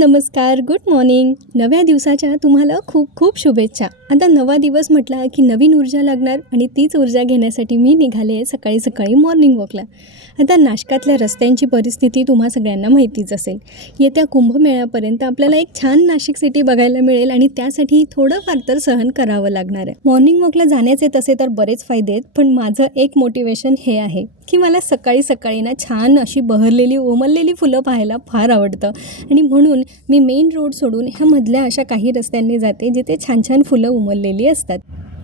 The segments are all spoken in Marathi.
नमस्कार, गुड मॉर्निंग. नव्या दिवसाच्या तुम्हाला खूप खूप शुभेच्छा. आता नवा दिवस म्हटला की नवीन ऊर्जा लागणार आणि तीच ऊर्जा घेण्यासाठी मी निघाले आहे सकाळी मॉर्निंग वॉकला. आता नाशकातल्या रस्त्यांची परिस्थिती तुम्हा सगळ्यांना माहितीच असेल. येत्या कुंभमेळ्यापर्यंत आपल्याला एक छान नाशिक सिटी बघायला मिळेल आणि त्यासाठी थोडंफार तर सहन करावं लागणार आहे. मॉर्निंग वॉकला जाण्याचे तसे तर बरेच फायदे आहेत, पण माझं एक मोटिवेशन हे आहे की मला सकाळी ना छान अशी बहरलेली उमललेली फुलं पाहायला फार आवडतं आणि म्हणून मी मेन रोड सोडून ह्या मधल्या अशा काही रस्त्यांनी जाते जिथे छान फुलं उमललेली असतात.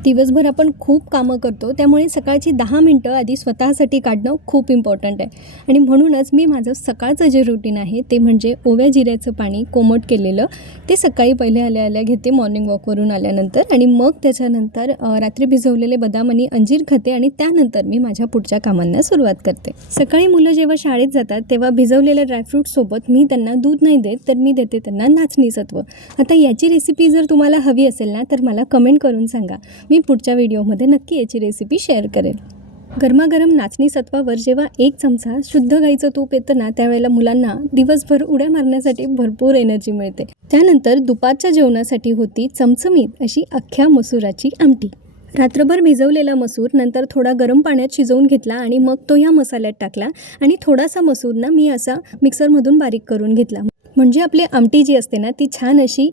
दिवसभर आपण खूप कामं करतो, त्यामुळे सकाळची 10 मिनटं आधी स्वतःसाठी काढणं खूप इम्पॉर्टंट आहे आणि म्हणूनच मी माझं सकाळचं जे रुटीन आहे ते म्हणजे ओव्या जिऱ्याचं पाणी कोमट केलेलं ते सकाळी पहिले आल्या घेते मॉर्निंग वॉकवरून आल्यानंतर आणि मग त्याच्यानंतर रात्री भिजवलेले बदाम आणि अंजीर खाते आणि त्यानंतर मी माझ्या पुढच्या कामांना सुरुवात करते. सकाळी मुलं जेव्हा शाळेत जातात तेव्हा भिजवलेल्या ड्रायफ्रूटसोबत मी त्यांना दूध नाही देत, तर मी देते त्यांना नाचणी सत्व. आता याची रेसिपी जर तुम्हाला हवी असेल ना तर मला कमेंट करून सांगा. मी पुढच्या व्हिडिओमध्ये नक्की याची रेसिपी शेअर करेल. गरमागरम नाचणी सत्वावर जेव्हा 1 चमचा शुद्ध गाईचं तूप येतं ना त्यावेळेला मुलांना दिवसभर उड्या मारण्यासाठी भरपूर एनर्जी मिळते. त्यानंतर दुपारच्या जेवणासाठी होती चमचमीत अशी अख्ख्या मसुराची आमटी. रात्रभर भिजवलेला मसूर नंतर थोडा गरम पाण्यात शिजवून घेतला आणि मग तो ह्या मसाल्यात टाकला आणि थोडासा मसूर ना मी असा मिक्सरमधून बारीक करून घेतला. म्हणजे आपली आमटी जी असते ना ती छान अशी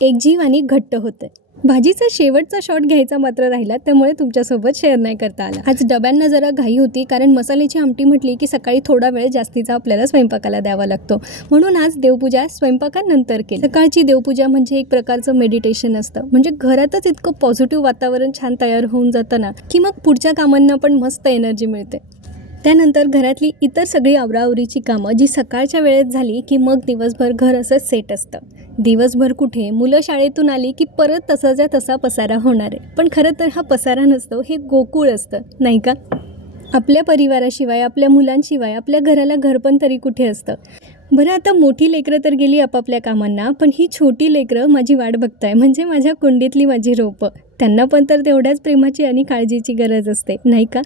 एकजीव आणि घट्ट होते. भाजीचा शेवटचा शॉट घ्यायचा मात्र राहिला, त्यामुळे तुमच्यासोबत शेअर नाही करता आला. आज डब्यांना जरा घाई होती, कारण मसाल्याची आमटी म्हटली की सकाळी थोडा वेळ जास्तीचा आपल्याला स्वयंपाकाला द्यावा लागतो, म्हणून आज देवपूजा स्वयंपाकानंतर केली. सकाळची देवपूजा म्हणजे एक प्रकारचं मेडिटेशन असतं. म्हणजे घरातच इतकं पॉझिटिव्ह वातावरण छान तयार होऊन जातं ना की मग पुढच्या कामांना पण मस्त एनर्जी मिळते. त्यानंतर घरातली इतर सगळी आवराआवरीची कामं जी सकाळच्या वेळेत झाली की मग दिवसभर घर असं सेट असतं. दिवसभर कुठे मुलं शाळेतून आली की परत तसाच्या तसा पसारा होणार आहे, पण खरं तर हा पसारा नसतो, हे गोकुळ असतं, नाही का? आपल्या परिवाराशिवाय, आपल्या मुलांशिवाय आपल्या घराला घरपण तरी कुठे असतं. बरं, आता मोठी लेकरं तर गेली आपापल्या कामांना, पण ही छोटी लेकरं माझी वाट बघताय, म्हणजे माझ्या कुंडीतली माझी रोपं. त्यांना पण तर तेवढ्याच प्रेमाची आणि काळजीची गरज असते, नाही का?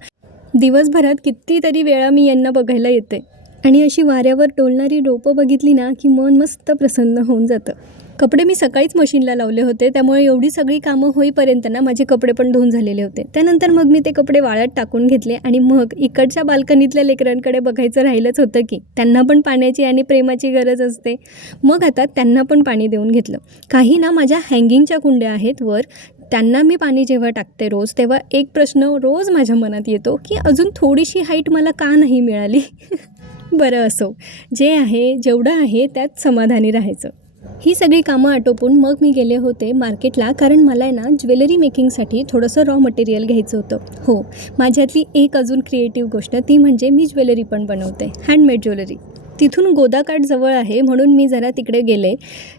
दिवसभरात कितीतरी वेळा मी यांना बघायला येते आणि अशी वाऱ्यावर डोलणारी रोपं बघितली ना की मन मस्त प्रसन्न होऊन जातं. कपडे मी सकाळीच मशीनला लावले होते, त्यामुळे एवढी सगळी कामं होईपर्यंत ना माझे कपडे पण धुवून झालेले होते. त्यानंतर मग मी ते कपडे वाळत टाकून घेतले आणि मग इकडच्या बाल्कनीतल्या लेकरांकडे बघायचं राहिलंच होतं की त्यांना पण पाण्याची आणि प्रेमाची गरज असते. मग आता त्यांना पण पाणी देऊन घेतलं. काही ना माझ्या हँगिंगच्या कुंड्या आहेत वर, त्यांना मी पाणी जेव्हा टाकते रोज, तेव्हा एक प्रश्न रोज माझ्या मनात येतो की अजून थोडीशी हाईट मला का नाही मिळाली? बरं, असो, जे आहे जेवढं आहे त्यात समाधानी राहायचं. ही सगळी कामं आटोपून मग मी गेले होते मार्केटला, कारण मला आहे ना ज्वेलरी मेकिंगसाठी थोडंसं रॉ मटेरियल घ्यायचं होतं. हो, माझ्यातली एक अजून क्रिएटिव्ह गोष्ट ती म्हणजे मी ज्वेलरी पण बनवते, हँडमेड ज्वेलरी. तिथून गोदाकाठ जवळ आहे म्हणून मी जरा तिकडे गेले,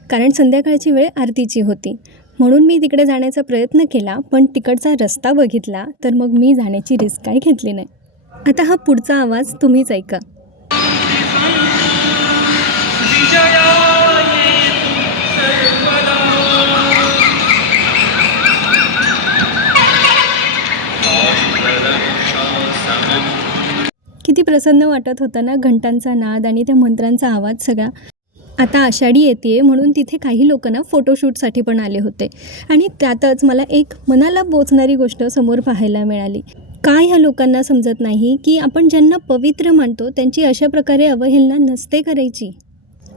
कारण संध्याकाळची वेळ आरतीची होती. म्हणून मी तिकडे जाण्याचा प्रयत्न केला, पण तिकडचा रस्ता बघितला तर मग मी जाण्याची रिस्क काही घेतली नाही. आता हा पुढचा आवाज तुम्हीच ऐका. किती प्रसन्न वाटत होता ना, घंटांचा नाद आणि त्या मंत्रांचा आवाज सगळा. आता आषाढी येते म्हणून तिथे काही लोक ना फोटोशूटसाठी पण आले होते आणि त्यातच मला एक मनाला बोचणारी गोष्ट समोर पाहायला मिळाली. काय ह्या लोकांना समजत नाही की आपण ज्यांना पवित्र मानतो त्यांची अशा प्रकारे अवहेलना नसते करायची.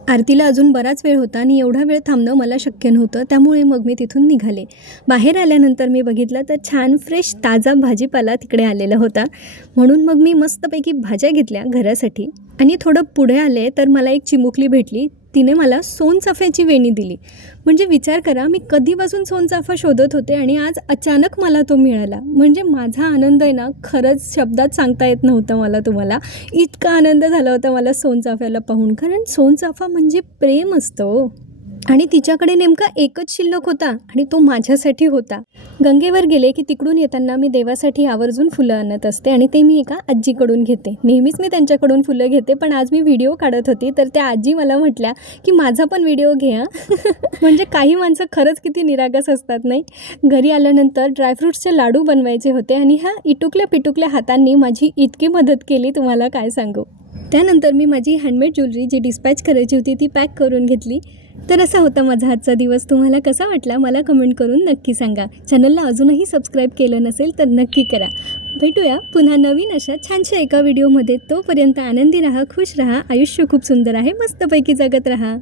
आरतीला अजून बराच वेळ होता आणि एवढा वेळ थांबणं मला शक्य नव्हतं, त्यामुळे मग मी तिथून निघाले. बाहेर आल्यानंतर मी बघितलं तर छान फ्रेश ताजा भाजीपाला तिकडे आलेला होता, म्हणून मग मी मस्तपैकी भाज्या घेतल्या घरासाठी आणि थोडं पुढे आले तर मला एक चिमुकली भेटली. तिने मला सोनचाफ्याची वेणी दिली. म्हणजे विचार करा, मी कधीपासून सोनचाफा शोधत होते आणि आज अचानक मला तो मिळाला. म्हणजे माझा आनंद आहे ना खरंच शब्दात सांगता येत नव्हतं मला तुम्हाला. इतका आनंद झाला होता मला सोनचाफ्याला पाहून, कारण सोनचाफा म्हणजे प्रेम असतं आणि तिच्याकडे नेमका एकच शिल्लक होता आणि तो माझ्यासाठी होता. गंगेवर गेले की तिकडून येताना मी देवासाठी आवर्जून फुलं आणत असते आणि ते मी एका आजीकडून घेते. नेहमीच मी त्यांच्याकडून फुलं घेते, पण आज मी व्हिडिओ काढत होती तर त्या आजी मला म्हटल्या की माझा पण व्हिडिओ घे हां. म्हणजे काही माणसं खरंच किती निरागस असतात नाही. घरी आल्यानंतर ड्रायफ्रूट्सचे लाडू बनवायचे होते आणि ह्या इटुकल्या पिटुकल्या हातांनी माझी इतकी मदत केली तुम्हाला काय सांगू. त्यानंतर मी माझी हँडमेड ज्वेलरी जी डिस्पॅच करायची होती ती पॅक करून घेतली. तर असा होता माझा आजचा दिवस. तुम्हाला कसा वाटला मला कमेंट करून नक्की सांगा. चॅनलला अजूनही सबस्क्राईब केलं नसेल तर नक्की करा. भेटूया पुन्हा नवीन अशा छानशा एका व्हिडिओमध्ये. तोपर्यंत आनंदी राहा, खुश राहा. आयुष्य खूप सुंदर आहे, मस्तपैकी जगत राहा.